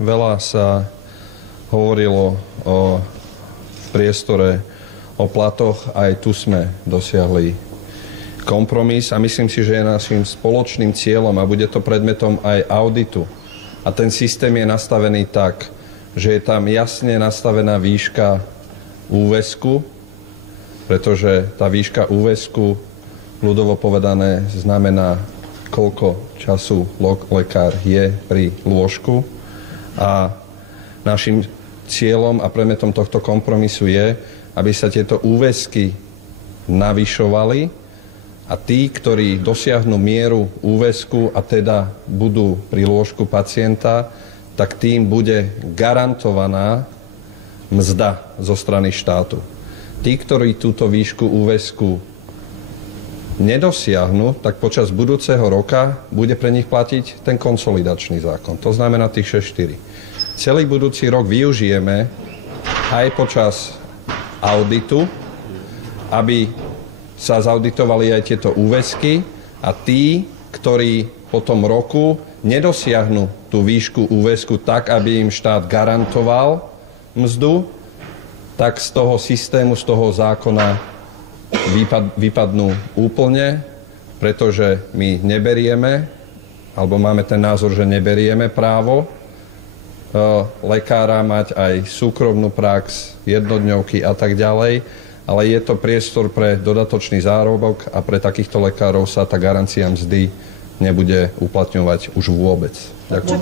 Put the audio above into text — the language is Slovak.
veľa sa hovorilo o priestore, o platoch. Aj tu sme dosiahli kompromis a myslím si, že je našim spoločným cieľom a bude to predmetom aj auditu. A ten systém je nastavený tak, že je tam jasne nastavená výška úväzku, pretože tá výška úväzku, ľudovo povedané, znamená, koľko času lekár je pri lôžku. A našim cieľom a predmetom tohto kompromisu je, aby sa tieto úväzky navyšovali a tí, ktorí dosiahnu mieru úväzku a teda budú pri lôžku pacienta, tak tým bude garantovaná mzda zo strany štátu. Tí, ktorí túto výšku úväzku nedosiahnu, tak počas budúceho roka bude pre nich platiť ten konsolidačný zákon. To znamená tých 6,4. Celý budúci rok využijeme aj počas auditu, aby sa zauditovali aj tieto úväzky a tí, ktorí po tom roku nedosiahnu tú výšku úväzku tak, aby im štát garantoval mzdu, tak z toho systému, z toho zákona vypadnú úplne, pretože my neberieme, alebo máme ten názor, že neberieme právo lekára mať aj súkromnú prax, jednodňovky a tak ďalej, ale je to priestor pre dodatočný zárobok a pre takýchto lekárov sa tá garancia mzdy nebude uplatňovať už vôbec. Ďakujem.